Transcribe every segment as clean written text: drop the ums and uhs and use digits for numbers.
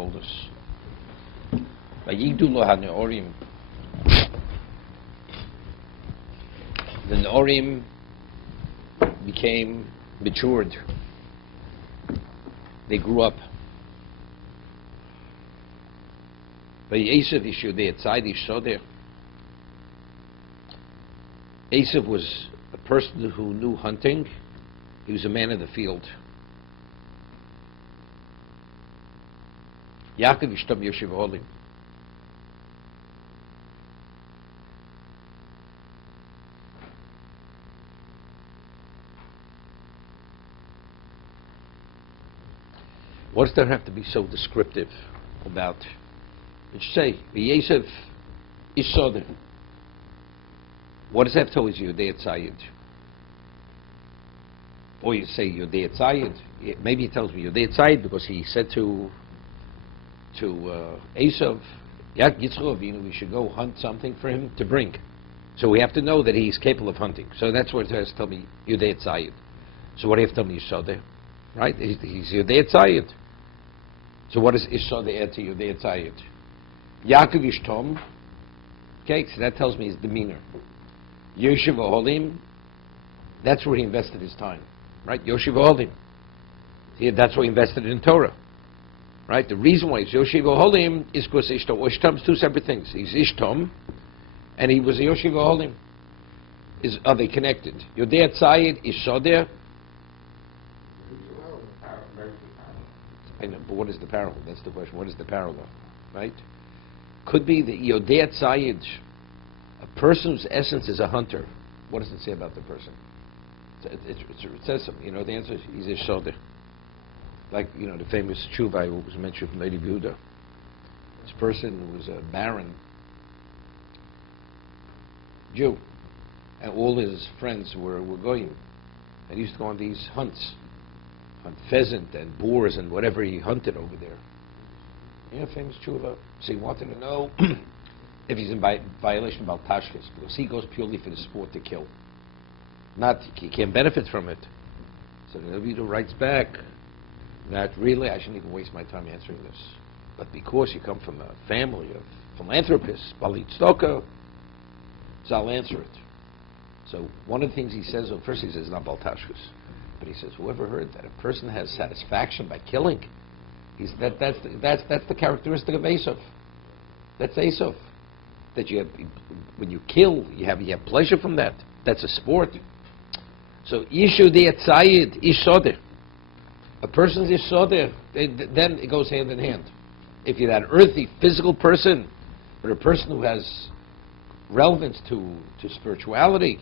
Toldos. Vayigdu lo ha-neorim. The Neorim became matured. They grew up. Esav was a person who knew hunting. He was a man of the field. Yaakov ishtam yoshev olim. What does there have to be so descriptive about? It should say, V'yesev Issoder. What does that tell us, Yodei Tzayid? Or you say Yodei Tzayid. Maybe it tells me Yodei Tzayid because he said to Esav, Yitzchak, we should go hunt something for him to bring. So we have to know that he's capable of hunting. So that's what it has to tell me, Yodei Tzayid. So what do you have to tell me, Yisodeh? Right? He's Yodei Tzayid. So what does Yisodeh add to Yodei Tzayid? Yaakov Ishtom. Okay, so that tells me his demeanor. Yoshev Oholim. That's where he invested his time. Right? Yoshev Oholim. That's where he invested in Torah. Right? The reason why he's Yoshev Oholim is because Ishtom. Ishtom is two separate things. He's Ishtom, and he was a Yoshev Oholim. Are they connected? Yodei Tzayid, Yisodeh. I know, but what is the parallel? That's the question. What is the parallel? Right? Could be the Yodei Tzayid, a person whose essence is a hunter. What does it say about the person? It says something. The answer is he's a shoder. Like, the famous Shuvai who was mentioned from Lady Yehuda. This person was a barren Jew, and all his friends were going. And he used to go on these hunts. Hunt pheasant and boars and whatever he hunted over there. Famous tshuva. So he wanted to know if he's in violation of Baltashkis, because he goes purely for the sport to kill. He can't benefit from it. So the Rebbe writes back that really I shouldn't even waste my time answering this. But because you come from a family of philanthropists, Balit Stoka, so I'll answer it. So one of the things he says, first he says not Baltashkis. But he says, whoever heard that a person has satisfaction by killing, that's the characteristic of Esav. That's Esav. That when you kill, you have pleasure from that. That's a sport. So Yishudei Tzayid, Ishoder. A person's Ishoder, then it goes hand in hand. If you're that earthy, physical person, but a person who has relevance to spirituality,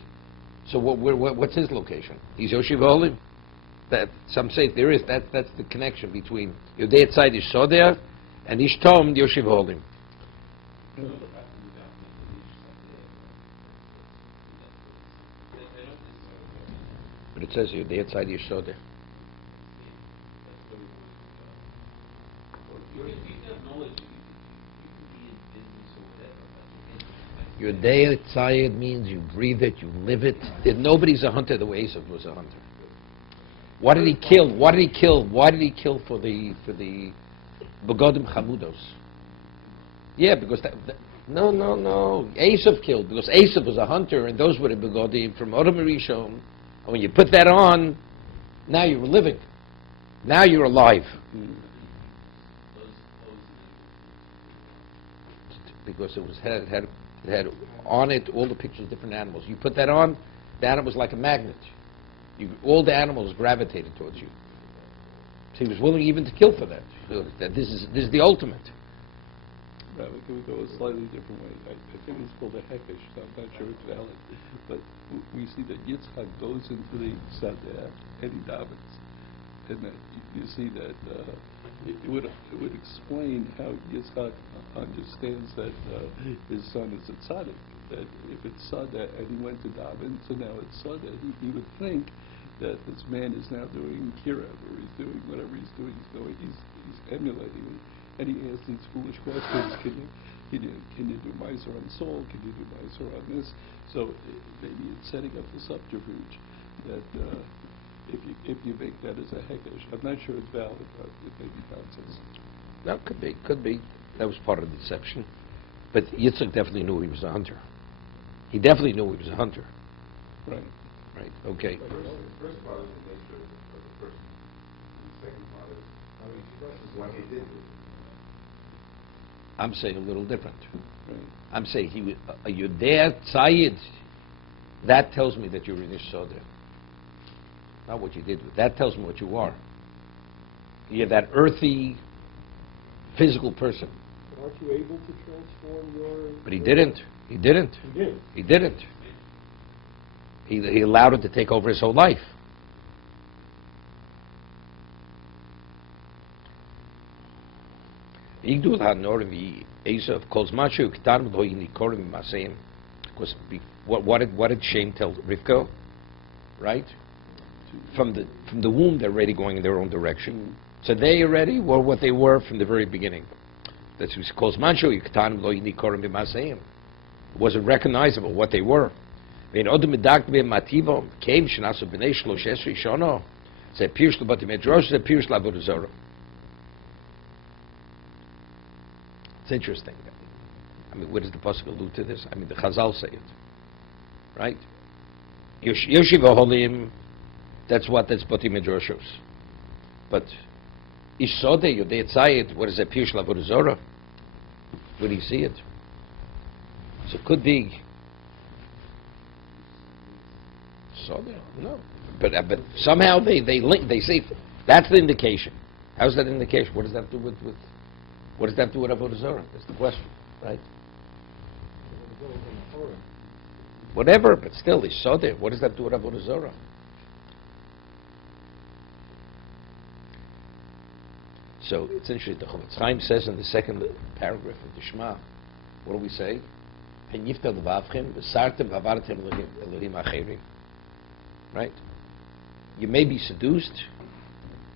so what's his location? He's Yoshev Olim. That some say there is that's the connection between Yodei Tzayid Yisodeh and Ishtom Yoshev Olim. But it says Yodei Tzayid Yisodeh. Yodei Tzayid means you breathe it, you live it. Nobody's a hunter the way Esav was a hunter. What did he kill? Why did he kill for the Begodim Chamudos? Yeah, because no. Esav killed because Esav was a hunter, and those were the Begodim from Odom Rishon. And when you put that on, now you're living. Now you're alive. Because it had on it all the pictures of different animals. You put that on, the animal was like a magnet. All the animals gravitated towards you. So he was willing even to kill for that. This is the ultimate. Rabbi, can we go a slightly different way? I think it's called a hekesh, so I'm not sure it's valid. But we see that Yitzchak goes into the Sadeh and he davens. And that you see that it would explain how Yitzchak understands that his son is a tzaddik. That if it's Sadeh and he went to daven, so now it's Sadeh, he would think that this man is now doing kiruv, or he's doing whatever he's doing. He's emulating him, and he asks these foolish questions. Can you do meiser on soul? Can you do meiser on this? So maybe it's setting up the subterfuge that if you make that as a hekesh, I'm not sure it's valid, but it may be nonsense. No, could be. That was part of the deception. But Yitzchak definitely knew he was a hunter. He definitely knew he was a hunter. Right. Right, okay. The first part is the nature of the person. The second part is how he expresses what he did with it. I'm saying a little different. Right. I'm saying he was a Yudea Tzayid. That tells me that you're in Soder. Not what you did with. That tells me what you are. You're that earthy, physical person. But aren't you able to transform your... But he didn't. He didn't. He did. He didn't. He allowed it to take over his whole life. Because what did Shem tell Rivka? Right? From the womb, they're already going in their own direction. So they already were what they were from the very beginning. That's what calls Manchu. It wasn't recognizable what they were. It's interesting. I mean, where does the pasuk allude to this? I mean, the Chazal say it, right? Yeshiva Holim, that's Bati Medrashos. But Ishode Yodei Tzayit, what is that? Pirush Lavodah Zorah. Where do you see it? So it could be. So no, but somehow they link. They say that's the indication. How's that indication? What does that do with what does that do with Avodah Zorah? That's the question, right? Whatever, but still, they saw there. What does that do with Avodah Zorah? So it's interesting. The Chofetz Chaim says in the second paragraph of the Shema, what do we say? Right? You may be seduced,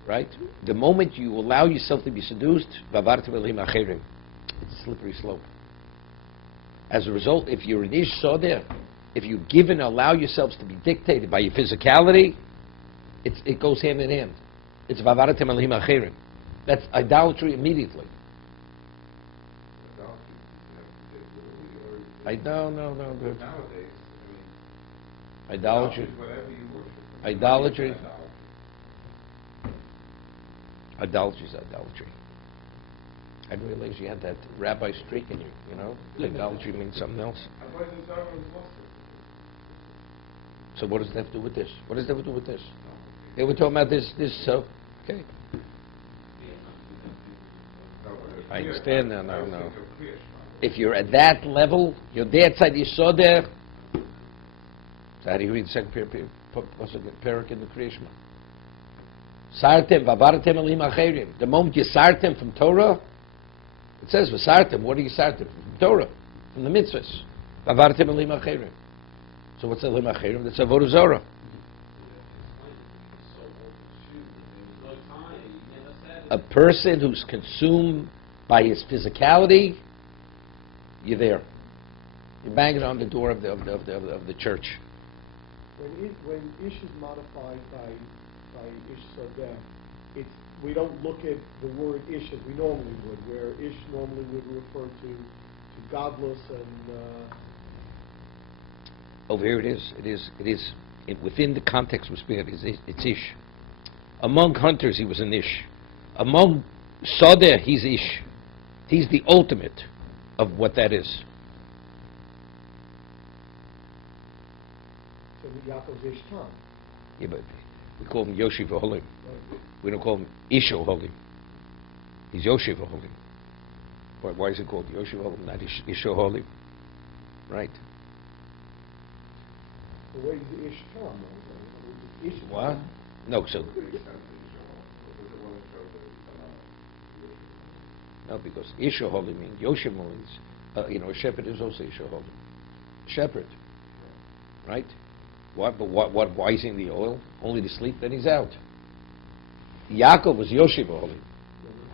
right? The moment you allow yourself to be seduced, it's a slippery slope. As a result, if you're an Ish Soder, if you give and allow yourselves to be dictated by your physicality, it goes hand in hand. It's Vavaratem Elohim Acherim. That's idolatry immediately. No. Nowadays, Idolatry. whatever you worship. Idolatry. Idolatry is idolatry. I didn't realize you had that rabbi streak in you, you know? Idolatry means something else. So what does that have to do with this? What does that have to do with this? They were talking about this, so, okay. I understand now, no. If you're at that level, you're there outside, you saw there. So how do you read the second parak in the creation? Sartem, vavaratem elim acherim. The moment you sartem from Torah, it says, v'sartem, what are you sartem? From Torah, from the mitzvahs. Vavaratem elim acherim. So what's elim acherim? That's avodah zorah. A person who's consumed by his physicality, you're there. You're banging on the door of the church. When Ish is modified by Ish Soder, we don't look at the word Ish as we normally would, where Ish normally would refer to godless and... Over here it is. Within the context of spirit, it's Ish. Among hunters, he was an Ish. Among Soder, he's Ish. He's the ultimate of what that is. So Yaakov's Ish Tam. Yeah, but we call him Yoshiv Holim. Right. We don't call him Isho Holim. He's Yoshiv Holim. Why is it called Yoshiv Holim, not Isho Holim? Right. The way the Ish Tam, though. Ish What? No, so... No, because Isho Holim means Yoshiv means, a shepherd is also Isho Holim. Shepherd. Right? Why is he in the oil? Only to sleep, then he's out. Yaakov was Yoshiv Holim.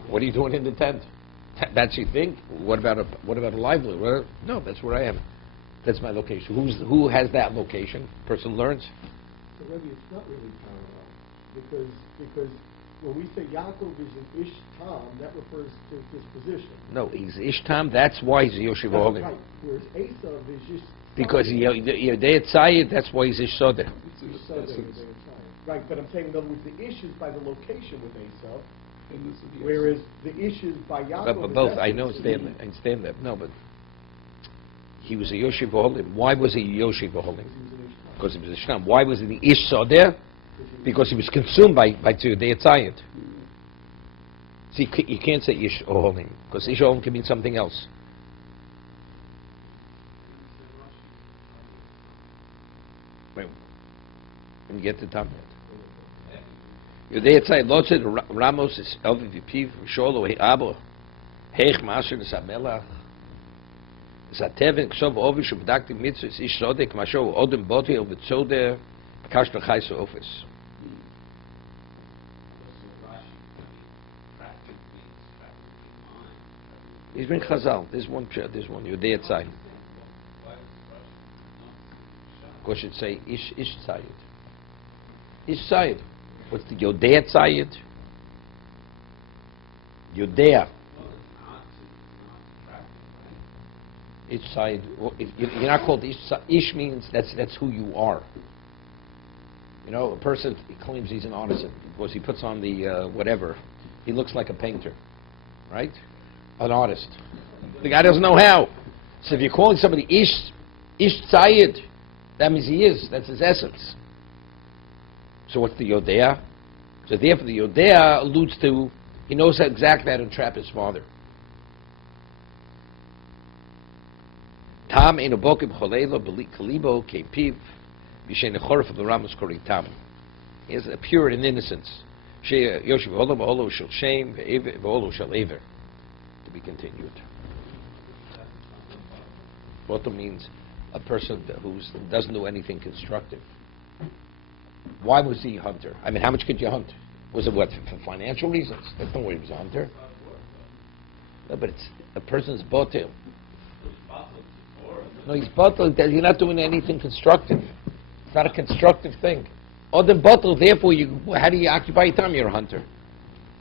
What are you doing in the tent? That's your thing? What about a livelihood? No, that's where I am. That's my location. Who has that location? Person learns. So maybe it's not really parallel, because when we say Yaakov is an Ish Tam, that refers to his position. No, he's Ishtam, that's why he's a Yoshiv Olim. Right, whereas Esav is just... Because Yodei Tzayid, that's why he's Ish Sodeh. It's So right, but I'm saying, in other words, the Ish is by the location with Esav, And this is the whereas the Ish is by Yaakov. But both, is I essence. understand that. No, but he was a Yoshiv Olim. Why was he Yoshiv Olim? Because he was a Shtam. Why was he the Ish Sodeh? Because he was consumed by Yodei Tzayid. See, you can't say Ish Olim, because Ish Olim can mean something else. Wait, let me get to Tam yet. Yodei Tzayid, Lotzid, Ramos, is Elvi Vipiv, Sholo, Abo, Heich, Masher, Samelach, Zateven, Ksov, Ovi, Shubdakti, Mitzvah, Ish Sodeh, Kmasho, Odem, Boti, Ovitzodeh, Kashno, Chayso, Office. He's been Chazal. There's one. Yodei Tzayid. Of course, you'd say Ish Tzayid. Ish Tzayid. What's the Yodei Tzayid? Yodea. Ish Tzayid. You're not called Ish. Ish means that's who you are. You know, a person claims he's an artisan because he puts on the whatever. He looks like a painter, right? An artist. The guy doesn't know how. So if you're calling somebody Ish Tzayid, that means he is. That's his essence. So what's the Yodea? So therefore the Yodea alludes to, he knows exactly how to trap his father. Tam ein bokim choleilo kalibo kepiv v'shein echorf of the Ramos kori tam. He has a pure and innocence. She Yoshiv Olam Olo shel Shem v'Olo shel Ever. To be continued. Boto means a person who doesn't do anything constructive. Why was he a hunter? I mean, how much could you hunt? Was it what, for financial reasons? That's not why he was a hunter. No, but it's a person's botel. No, he's botel. You're not doing anything constructive. It's not a constructive thing. Other than botel, therefore, how do you occupy your time? You're a hunter.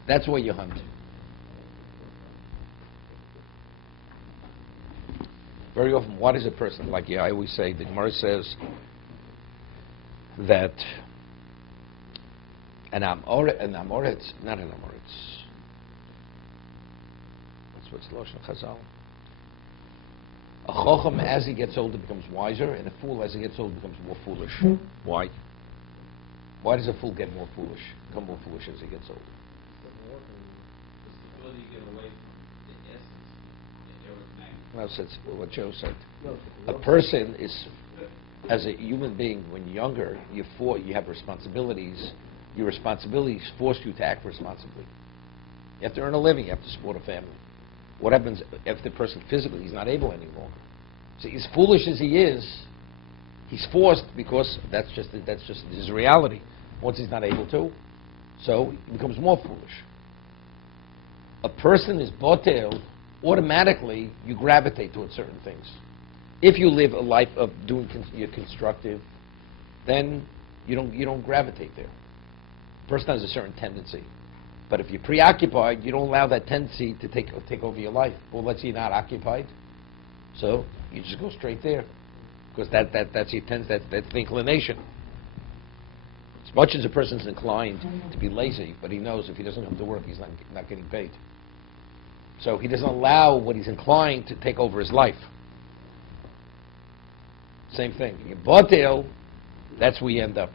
That's why you hunt. Very often, what is a person like? I always say, the Gemara says that an amoretz, not an amoretz. That's what's Lashon Chazal. A chochem, as he gets older, becomes wiser, and a fool, as he gets older, becomes more foolish. Why? Why does a fool get more foolish? Become more foolish as he gets older? Well, that's what Joe said. A person is, as a human being, when you're younger, you have responsibilities. Your responsibilities force you to act responsibly. You have to earn a living. You have to support a family. What happens if the person physically is not able any longer? So, as foolish as he is, he's forced because that's just his reality. Once he's not able to, so he becomes more foolish. A person is botel. Automatically, you gravitate towards certain things. If you live a life of doing you're constructive, then you don't gravitate there. A person has a certain tendency, but if you're preoccupied, you don't allow that tendency to take over your life. Well, let's say you're not occupied, so you just go straight there, because that's your that's the inclination. As much as a person's inclined to be lazy, but he knows if he doesn't come to work, he's not getting paid. So he doesn't allow what he's inclined to take over his life. Same thing. You botel, that's where you end up.